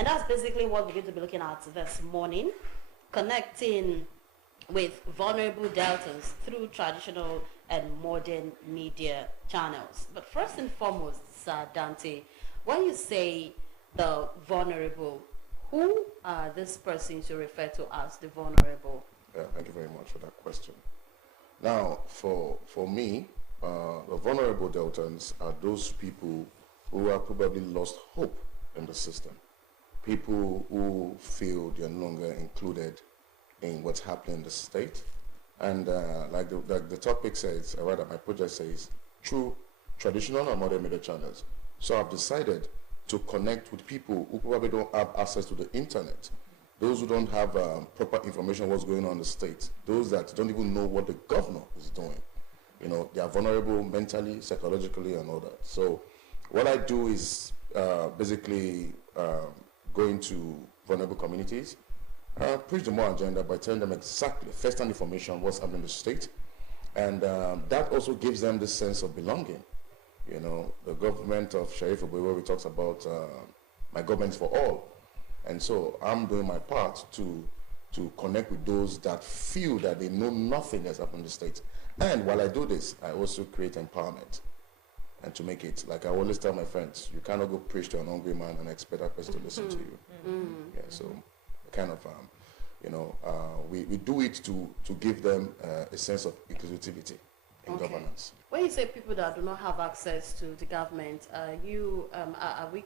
And that's basically what we're going to be looking at this morning, connecting with vulnerable Deltas through traditional and modern media channels. But first and foremost, Sir Dante, when you say the vulnerable, who are these persons you refer to as the vulnerable? Yeah, thank you very much for that question. Now, for me, the vulnerable Deltans are those people who have probably lost hope in the system. People who feel they're no longer included in what's happening in the state. And like the topic says, or rather my project says, through traditional and modern media channels. So I've decided to connect with people who probably don't have access to the internet, those who don't have proper information on what's going on in the state, those that don't even know what the governor is doing. You know, they are vulnerable mentally, psychologically, and all that. So what I do is basically go into vulnerable communities, preach the more agenda by telling them exactly first-hand information, what's happening in the state, and that also gives them this sense of belonging. You know, the government of Sheriff Obuewe talks about my government for all, and so I'm doing my part to connect with those that feel that they know nothing that's happened in the state. And while I do this, I also create empowerment. And to make it, like I always tell my friends, you cannot go preach to an hungry man and expect that person to listen to you. Yeah, so kind of, we do it to give them a sense of inclusivity in governance. When you say people that do not have access to the government, are we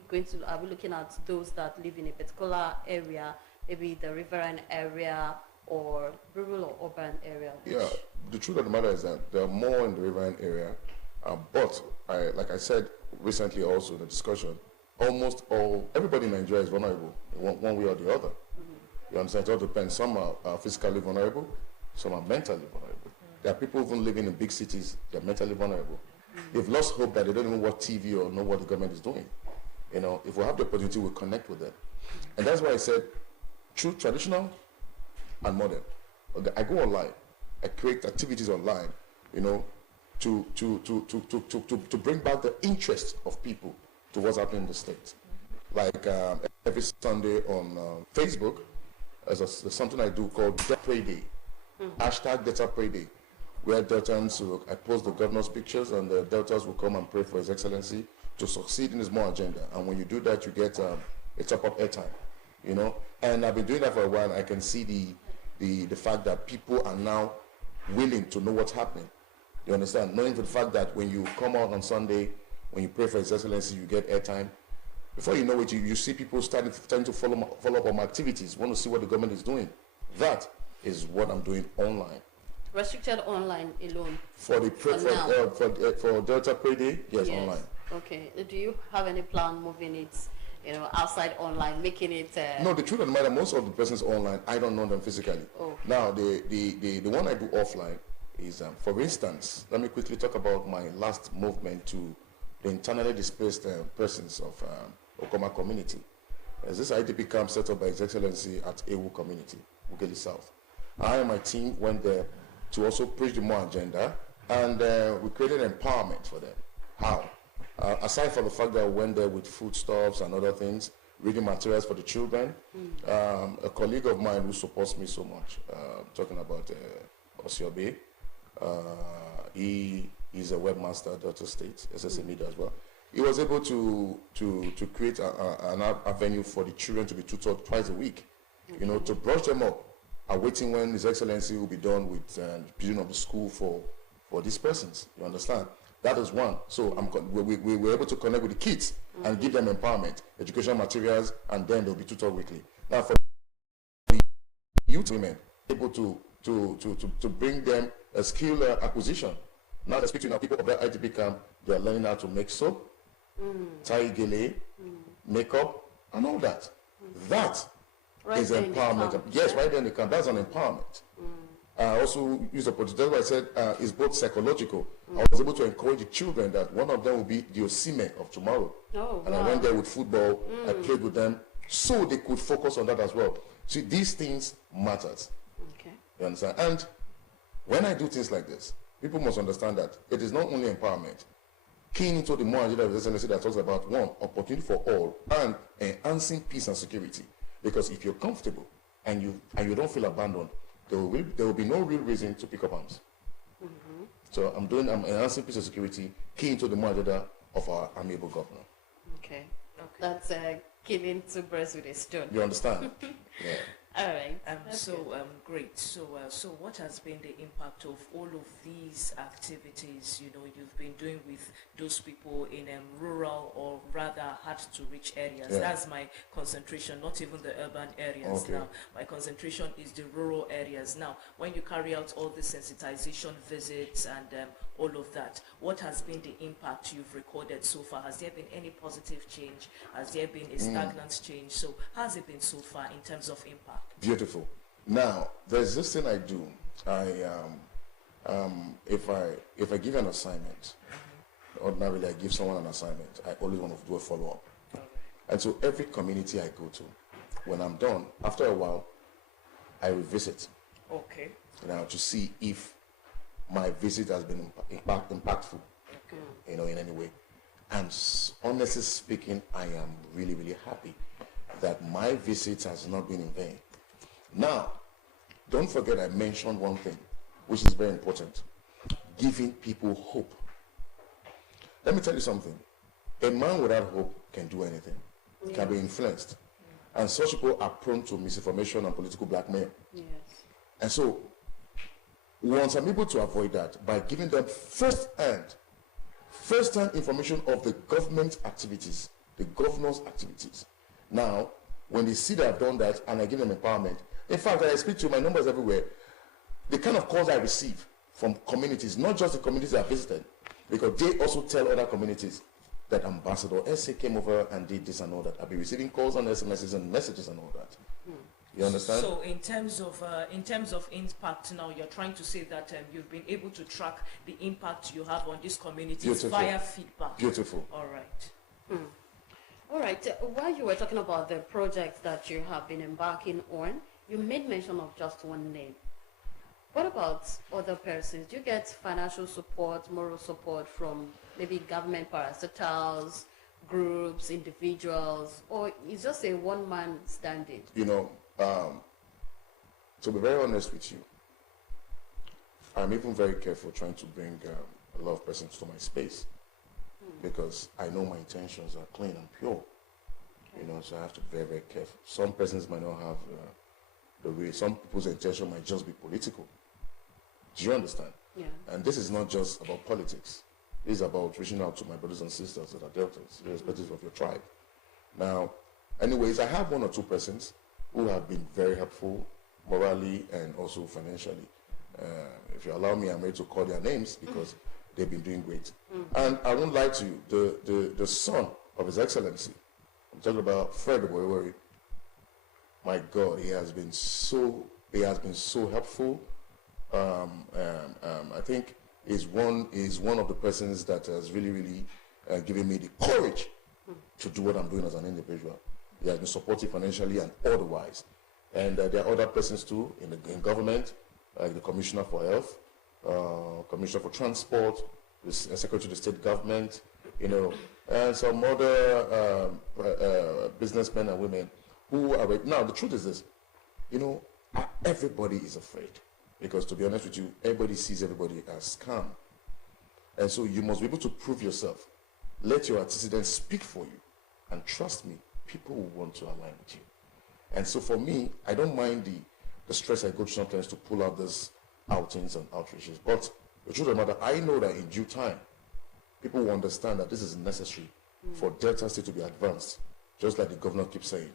looking at those that live in a particular area, maybe the riverine area or rural or urban area? Yeah, the truth of the matter is that there are more in the riverine area, but like I said recently also in the discussion, everybody in Nigeria is vulnerable in one way or the other. You understand? It all depends. Some are physically vulnerable, some are mentally vulnerable. There are people even living in big cities that are mentally vulnerable. They've lost hope that they don't even watch TV or know what the government is doing. You know, if we have the opportunity, we'll connect with them. And that's why I said, through traditional and modern. I go online, I create activities online, you know, to bring back the interest of people to what's happening in the state. Like every Sunday on Facebook, there's something I do called Delta Pray Day, hashtag Delta Pray Day, where Deltans, I post the governor's pictures and the Deltas will come and pray for His Excellency to succeed in his more agenda. And when you do that, you get a top-up airtime, you know. And I've been doing that for a while. I can see the fact that people are now willing to know what's happening. You understand? Knowing the fact that when you come out on Sunday, when you pray for His Excellency, you get airtime. Before you know it, you see people starting to follow up on my activities, want to see what the government is doing. That is what I'm doing online. Restricted online alone? For Delta Pray Day, yes, online. Okay. Do you have any plan moving it, outside online, making it... No, the truth of the matter, most of the persons online, I don't know them physically. Oh. Now, the one I do offline is, for instance, let me quickly talk about my last movement to the internally displaced persons of Okoma community. There's this IDP camp set up by His Excellency at Ewu community, Ugeli South. I and my team went there to also preach the more agenda, and we created empowerment for them. How? Aside from the fact that I went there with foodstuffs and other things, reading materials for the children, a colleague of mine who supports me so much, talking about Osiobe, he is a webmaster at Delta State, SSA Media as well. He was able to create an avenue for the children to be tutored twice a week, you know, to brush them up, awaiting when His Excellency will be done with the building of the school for these persons. You understand? That is one. So we were able to connect with the kids and give them empowerment, educational materials, and then they'll be tutored weekly. Now for the youth women, able to bring them a skill acquisition. Now they're speaking to people of that IDP camp, they're learning how to make soap, tie gele, makeup, and all that. That is empowerment. Yes, right there in the camp. That's an empowerment. I also use the opportunity. That's why I said it's both psychological. I was able to encourage the children that one of them will be the Osime of tomorrow. And I went there with football. I played with them so they could focus on that as well. See, these things matters. Okay. You understand? And when I do things like this, people must understand that it is not only empowerment. keying into the more agenda of the SNSC that talks about, one, opportunity for all, and enhancing peace and security. Because if you're comfortable and you don't feel abandoned, there will be no real reason to pick up arms. So I'm enhancing peace and security, keying into the more agenda of our amiable governor. Okay. That's killing two birds with a stone. You understand? Yeah. All right. Great. So what has been the impact of all of these activities, you've been doing with those people in rural or rather hard to reach areas? Yeah. That's my concentration, not even the urban areas. Okay. Now. My concentration is the rural areas. Now, when you carry out all the sensitization visits and all of that, what has been the impact you've recorded so far? Has there been any positive change? Has there been a stagnant change? So how has it been so far in terms of impact? Beautiful. Now, there's this thing I do. If I give an assignment, ordinarily I give someone an assignment, I always want to do a follow-up. And so every community I go to, when I'm done, after a while, I revisit. Okay. To see if my visit has been impactful, in any way. And honestly speaking, I am really, really happy that my visit has not been in vain. Now, don't forget I mentioned one thing, which is very important, giving people hope. Let me tell you something. A man without hope can do anything, can be influenced. And such people are prone to misinformation and political blackmail. Yes. And so, once I'm able to avoid that by giving them first-hand information of the government activities, the governor's activities. Now, when they see that I've done that and I give them empowerment, in fact, I speak to my numbers everywhere, the kind of calls I receive from communities, not just the communities I visited, because they also tell other communities that Ambassador SA came over and did this and all that. I'll be receiving calls and SMSs and messages and all that. You understand? So in terms of impact now, you're trying to say that you've been able to track the impact you have on these communities via feedback. Beautiful. All right. All right. While you were talking about the projects that you have been embarking on, you made mention of just one name. What about other persons? Do you get financial support, moral support from maybe government parastatals, groups, individuals, or it's just a one-man standing? To be very honest with you, I'm even very careful trying to bring a lot of persons to my space because I know my intentions are clean and pure. So I have to be very, very careful. Some persons might not have the way. Some people's intention might just be political. Do you understand? Yeah. And this is not just about politics. This is about reaching out to my brothers and sisters that are Deltas, irrespective of your tribe. Now, anyways, I have one or two persons who have been very helpful morally and also financially. If you allow me, I'm ready to call their names because they've been doing great. And I won't lie to you, the son of His Excellency, I'm talking about Fred Oboyewori. My God, he has been so helpful. I think is one of the persons that has really given me the courage to do what I'm doing as an individual. He has been supportive financially and otherwise. And there are other persons too in government, like the Commissioner for Health, Commissioner for Transport, the Secretary of the State Government, and some other businessmen and women who are. Now, the truth is this, everybody is afraid. Because to be honest with you, everybody sees everybody as scam. And so you must be able to prove yourself. Let your antecedents speak for you. And trust me, people will want to align with you. And so for me, I don't mind the stress I go through sometimes to pull out these outings and outreaches. But the truth of the matter, I know that in due time, people will understand that this is necessary for Delta State to be advanced. Just like the governor keeps saying,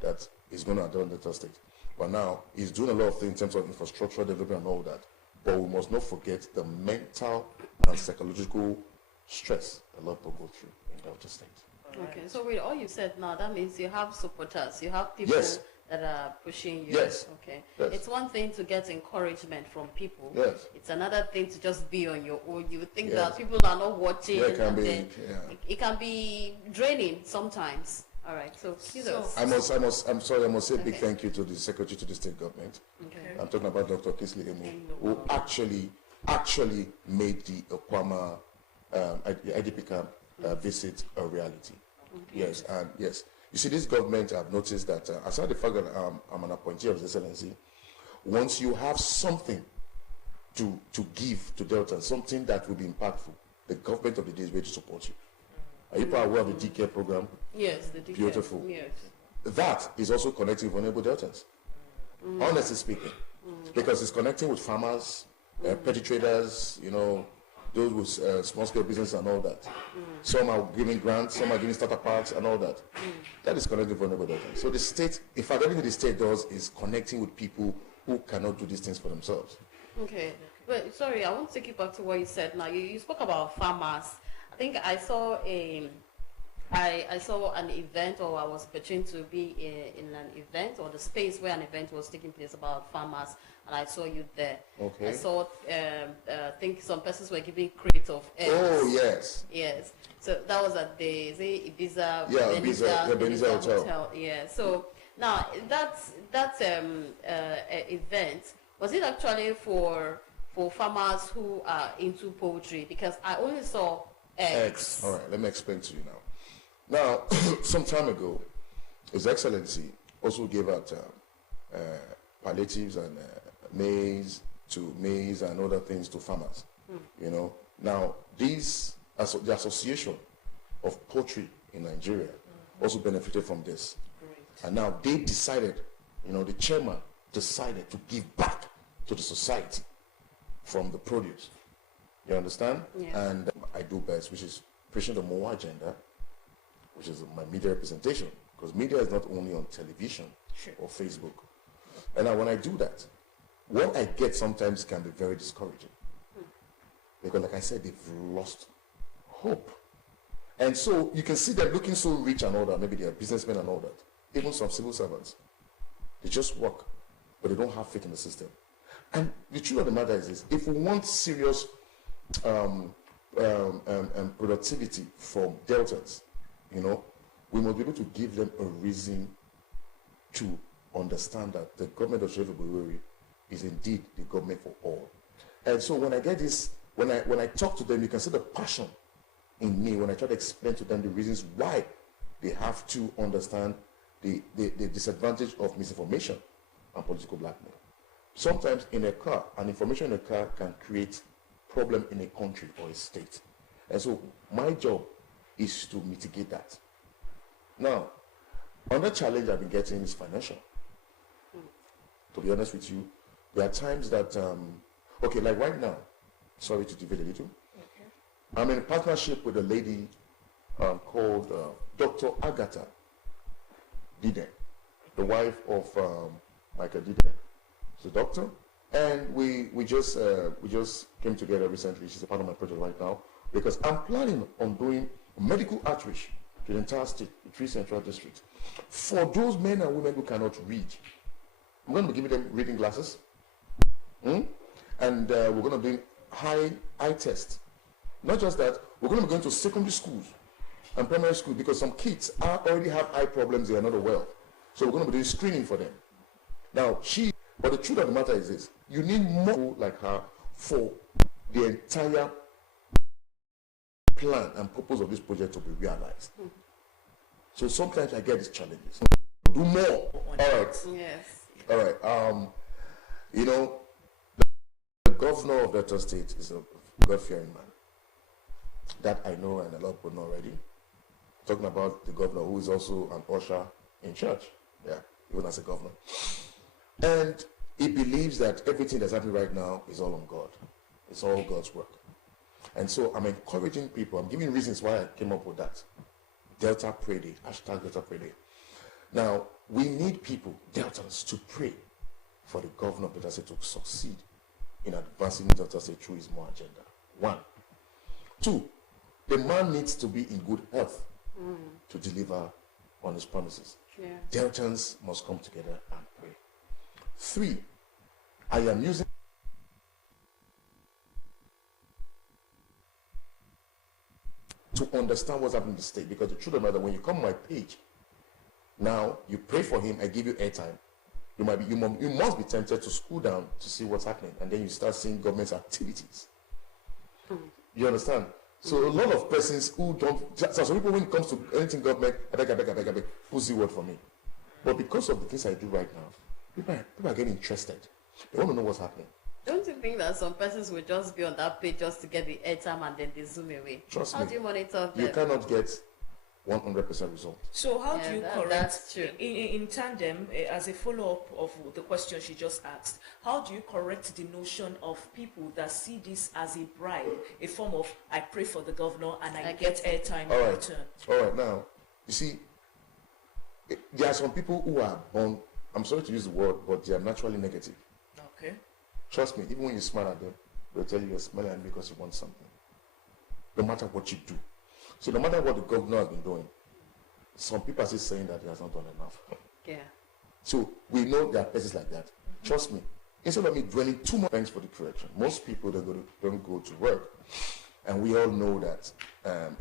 that he's going to advance Delta State. But now, he's doing a lot of things in terms of infrastructure development and all that. But we must not forget the mental and psychological stress a lot of people go through in Delta State. Okay, so with all you said now, that means you have supporters, you have people that are pushing you. Yes. Okay. Yes. It's one thing to get encouragement from people. Yes. It's another thing to just be on your own. You think Yes. that people are not watching. Yeah, it can be. Then it can be draining sometimes. All right. So, I must say a big thank you to the Secretary to the State Government. Okay. I'm talking about Dr. Kisley Emu, who actually made the Okwama IDP camp visit a reality. Yes, and yes. You see, this government, I've noticed that, aside the fact that I'm an appointee of His Excellency, once you have something to give to Delta, something that will be impactful, the government of the day is ready to support you. Are you aware of the DCare program? Yes, the DCare. Beautiful. Yes. That is also connecting vulnerable Deltans, honestly speaking, because it's connecting with farmers, petty traders, you know, those with small-scale business and all that. Some are giving grants, some are giving starter packs and all that. That is connecting vulnerable Deltans. So the state, in fact, everything the state does is connecting with people who cannot do these things for themselves. Okay. But sorry, I want to take you back to what you said now. You spoke about farmers. I think I saw I saw an event, or I was opportunity to be in an event, or the space where an event was taking place about farmers, and I saw you there. Okay. I saw, I think some persons were giving crates of eggs. Oh, yes. Yes. So that was at the Ibiza, Yeah, Ebenezer Hotel. Yeah. So now that event, was it actually for farmers who are into poultry? Because I only saw eggs. All right, let me explain to you now. Now, some time ago, His Excellency also gave out palliatives and maize and other things to farmers. You know, now the Association of Poultry in Nigeria also benefited from this. Great. And now they decided, you know, the chairman decided to give back to the society from the produce. You understand? Yeah. And I do best, which is pushing the MOA agenda, which is my media representation, because media is not only on television or Facebook. And now when I do that, what I get sometimes can be very discouraging. Because like I said, they've lost hope. And so you can see them looking so rich and all that, maybe they are businessmen and all that. Even some civil servants. They just work, but they don't have faith in the system. And the truth of the matter is this: if we want serious productivity from Deltans, you know, we must be able to give them a reason to understand that the government of Shehu Buhari is indeed the government for all. And so when I get this, when I talk to them, you can see the passion in me when I try to explain to them the reasons why they have to understand the disadvantage of misinformation and political blackmail. Sometimes in a car, an information in a car can create problem in a country or a state. And so my job is to mitigate that. Now, another challenge I've been getting is financial. To be honest with you, there are times that, okay, like right now, sorry to deviate a little. Okay. I'm in a partnership with a lady called Dr. Agatha Diden, the wife of Michael Diden. She's a doctor, and we just came together recently. She's a part of my project right now, because I'm planning on doing medical outreach to the entire state, the 3 central districts, for those men and women who cannot read. I'm going to be giving them reading glasses, and we're going to do eye test. Not just that, we're going to be going to secondary schools and primary schools, because some kids already have eye problems they are not aware of. So we're going to be doing screening for them. Now, but the truth of the matter is this: you need more people like her for the entire plan and purpose of this project to be realized. So sometimes I get these challenges. Do more. All right. Yes. All right. You know, the governor of Delta State is a God-fearing man. That I know, and a lot of people know already. Talking about the governor who is also an usher in church. Yeah, even as a governor. And he believes that everything that's happening right now is all on God. It's all God's work. And so I'm encouraging people. I'm giving reasons why I came up with that. Delta Pray Day. Hashtag Delta Pray Day. Now, we need people, Deltans, to pray for the governor of Delta State to succeed in advancing Delta State through his MOA agenda. 1. 2, the man needs to be in good health to deliver on his promises. Yeah. Deltans must come together and pray. 3, I am using to understand what's happening in the state, because the truth of the matter, when you come on my page, now you pray for him, I give you airtime. You must be tempted to scroll down to see what's happening, and then you start seeing government's activities. You understand? So a lot of persons who don't, so some people when it comes to anything government, I beg, pussy word for me. But because of the things I do right now, people are getting interested. They want to know what's happening. Don't you think that some persons will just be on that page just to get the airtime and then they zoom away? Trust me. How do you monitor them? You cannot get 100% result. So how do you correct, that's true. in tandem, as a follow-up of the question she just asked, how do you correct the notion of people that see this as a bribe, a form of, I pray for the governor and I get airtime in return? All right, now, you see, there are some people who are born, I'm sorry to use the word, but they are naturally negative. Okay. Trust me, even when you smile at them, they'll tell you you're smiling at me because you want something. No matter what you do. So no matter what the governor has been doing, some people are still saying that he has not done enough. Yeah. So we know there are places like that. Trust me. Instead of me dwelling too much, thanks for the correction. Most people don't go to work. And we all know that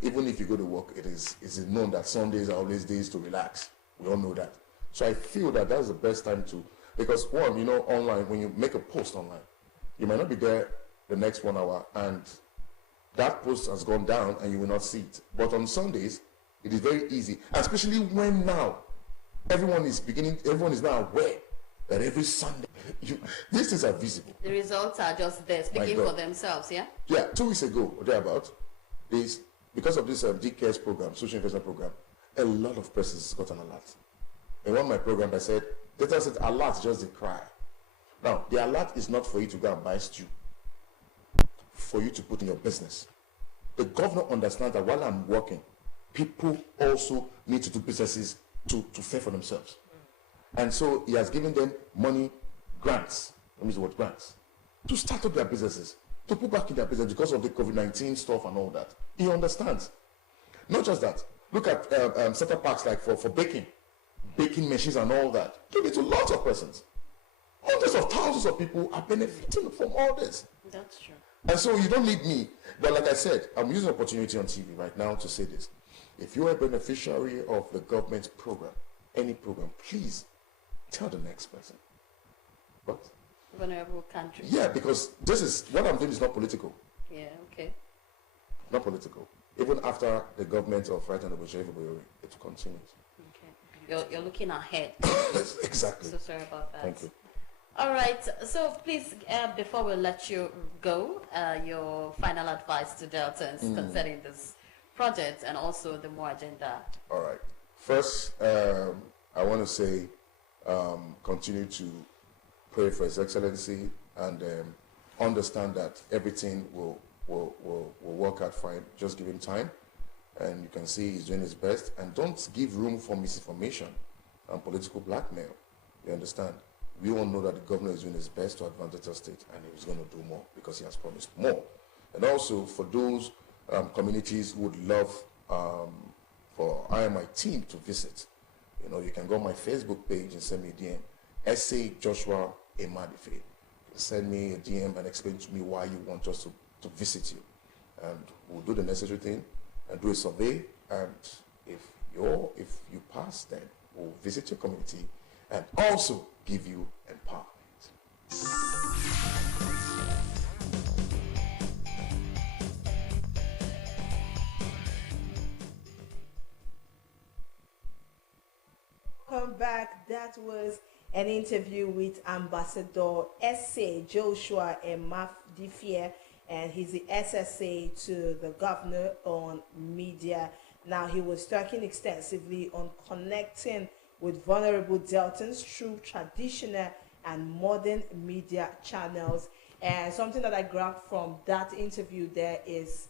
even if you go to work, it is known that Sundays are always days to relax. We all know that. So I feel that that's the best time to, because one, you know, online, when you make a post online, you might not be there the next 1 hour and that post has gone down and you will not see it. But on Sundays, it is very easy, especially when now everyone is now aware that every Sunday, these things are visible. The results are just there, speaking for themselves, yeah? Yeah, 2 weeks ago, or thereabout, because of this DKS program, social investment program, a lot of persons got an alert. In one of my programs, I said, data said alert just a cry. Now, the alert is not for you to go and buy stew, for you to put in your business. The governor understands that while I'm working, people also need to do businesses to fend for themselves. And so he has given them money, grants, let me use the word grants, to start up their businesses, to put back in their business because of the COVID-19 stuff and all that. He understands. Not just that. Look at setup packs like for baking machines and all that. Give it to lots of persons. Hundreds of thousands of people are benefiting from all this. That's true. And so you don't need me. But like I said, I'm using an opportunity on TV right now to say this. If you're a beneficiary of the government program, any program, please tell the next person. What? Vulnerable country. Yeah, because this is, what I'm doing is not political. Yeah, okay. Not political. Even after the government of Right Honorable Sheriff Oboyori, it continues. Okay. You're looking ahead. Yes, exactly. So sorry about that. Thank you. All right. So please, before we let you go, your final advice to Deltans concerning this project and also the more agenda. All right. First, I want to say continue to pray for His Excellency and understand that everything will work out fine. Just give him time, and you can see he's doing his best. And don't give room for misinformation and political blackmail. You understand? We all know that the governor is doing his best to advance the state, and he's going to do more because he has promised more. And also for those communities who would love for I and my team to visit, you can go on my Facebook page and send me a DM. SA Joshua Emadife. Send me a DM and explain to me why you want us to visit you. And we'll do the necessary thing and do a survey. And if you pass, then we'll visit your community and also give you empowerment. Welcome back. That was an interview with Ambassador S.A. Joshua Emadife, and he's the SSA to the governor on media. Now, he was talking extensively on connecting with vulnerable Deltans through traditional and modern media channels. And something that I grabbed from that interview there is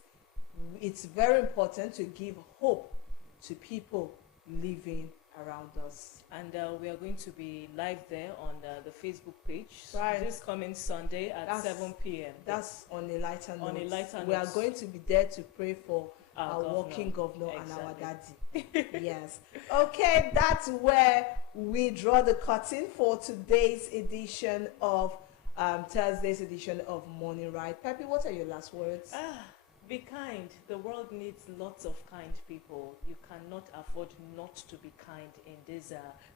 it's very important to give hope to people living around us. And we are going to be live there on the Facebook page Right. this coming Sunday at 7 p.m. That's on a lighter note. On a lighter We are note. going to be there to pray for Our our working governor Exactly. and our daddy. Yes. Okay, that's where we draw the curtain for today's edition of Thursday's edition of Morning Ride. Pepe, what are your last words? Be kind. The world needs lots of kind people. You cannot afford not to be kind in these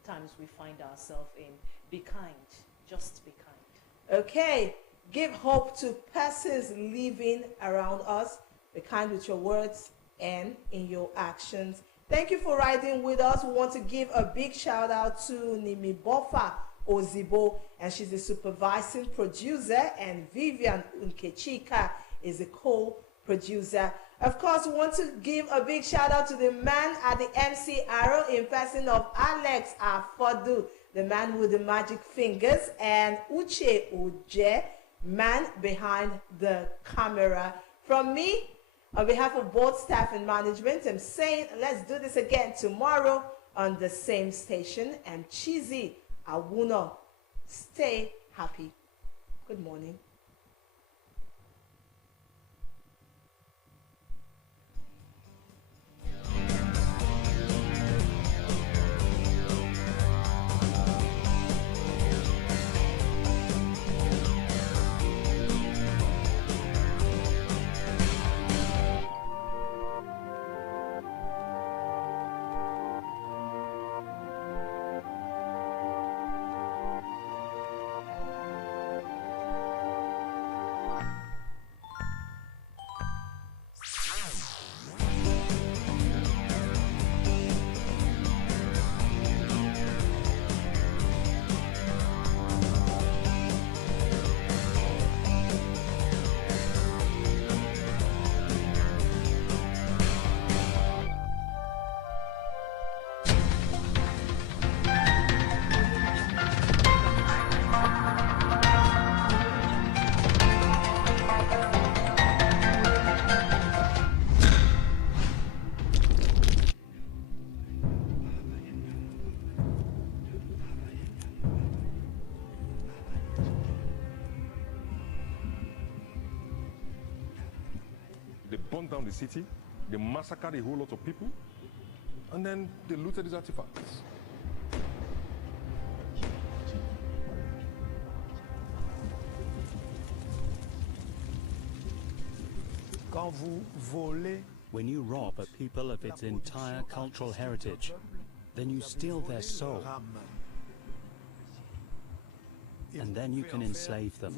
times we find ourselves in. Be kind. Just be kind. Okay, give hope to persons living around us. Be kind with your words and in your actions. Thank you for riding with us. We want to give a big shout out to Nimi Bofa Ozibo, and she's the supervising producer, and Vivian Unkechika is the co-producer. Of course, we want to give a big shout out to the man at the MC Arrow in person of Alex Afodu, the man with the magic fingers, and Uche Uje, man behind the camera. From me, on behalf of both staff and management, I'm saying let's do this again tomorrow on the same station. And Cheesy Awuno, stay happy. Good morning. They burned down the city, they massacred a whole lot of people, and then they looted these artifacts. When you rob a people of its entire cultural heritage, then you steal their soul, and then you can enslave them.